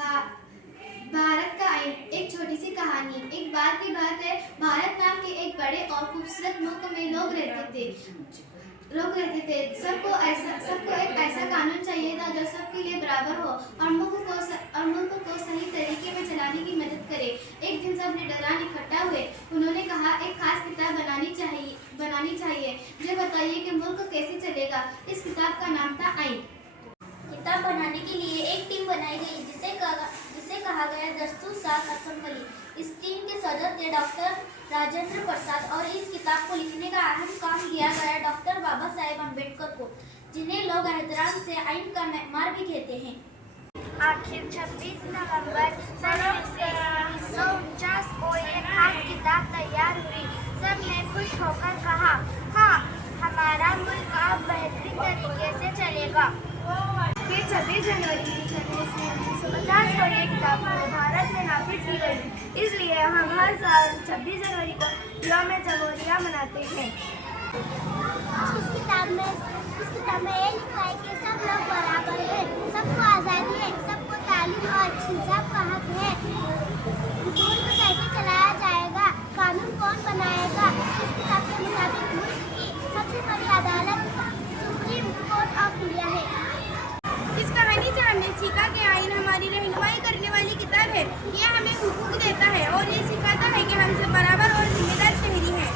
भारत का आइन। एक छोटी सी कहानी। एक बार की बात है, भारत नाम के एक बड़े और खूबसूरत मुल्क में लोग रहते थे। सबको एक ऐसा कानून चाहिए था जो सबके लिए बराबर हो और मुल्क को सही तरीके में चलाने की मदद करे। एक दिन सब लीडरान इकट्ठा हुए। उन्होंने कहा, एक खास किताब बनानी चाहिए जो बताइए कि मुल्क कैसे चलेगा। इस किताब का नाम था आइन। किताब बनाने के लिए एक टीम बनाई गई जिसे कहा गया दस्तूर साज असेंबली। इस टीम के सदस्य थे डॉक्टर राजेंद्र प्रसाद और इस किताब को लिखने का अहम काम किया गया डॉक्टर बाबा साहेब अम्बेडकर को, जिन्हें लोग एहतराम से आइन का मेहमान भी कहते हैं। आखिर 26 नवंबर सन 1949 को ये खास किताब तैयार हुई। सबने खुश होकर कहा, हाँ, हमारा मुल्क अब बेहतरीन तरीके से चलेगा। फिर 26 जनवरी 1950 को ये किताब भारत में नाफिज की गई। इसलिए हम हर साल 26 जनवरी को यौम जमहूरिया मनाते हैं। इस किताब में ये लिखा है कि सब लोग बराबर हैं, सबको आज़ादी है, सबको तालीम और इंसाफ का हक है। मुल्क कैसे चलाया जाएगा, कानून कौन बनाएगा। इस किताब के मुताबिक मुल्क की सबसे बड़ी अदालत सुप्रीम कोर्ट ऑफ इंडिया है। इस कहानी से हमने सीखा कि आइन हमारी रहनुमाई करने वाली किताब है। यह हमें हुकूक देता है और ये सिखाता है कि हम सब बराबर और जिम्मेदार शहरी हैं।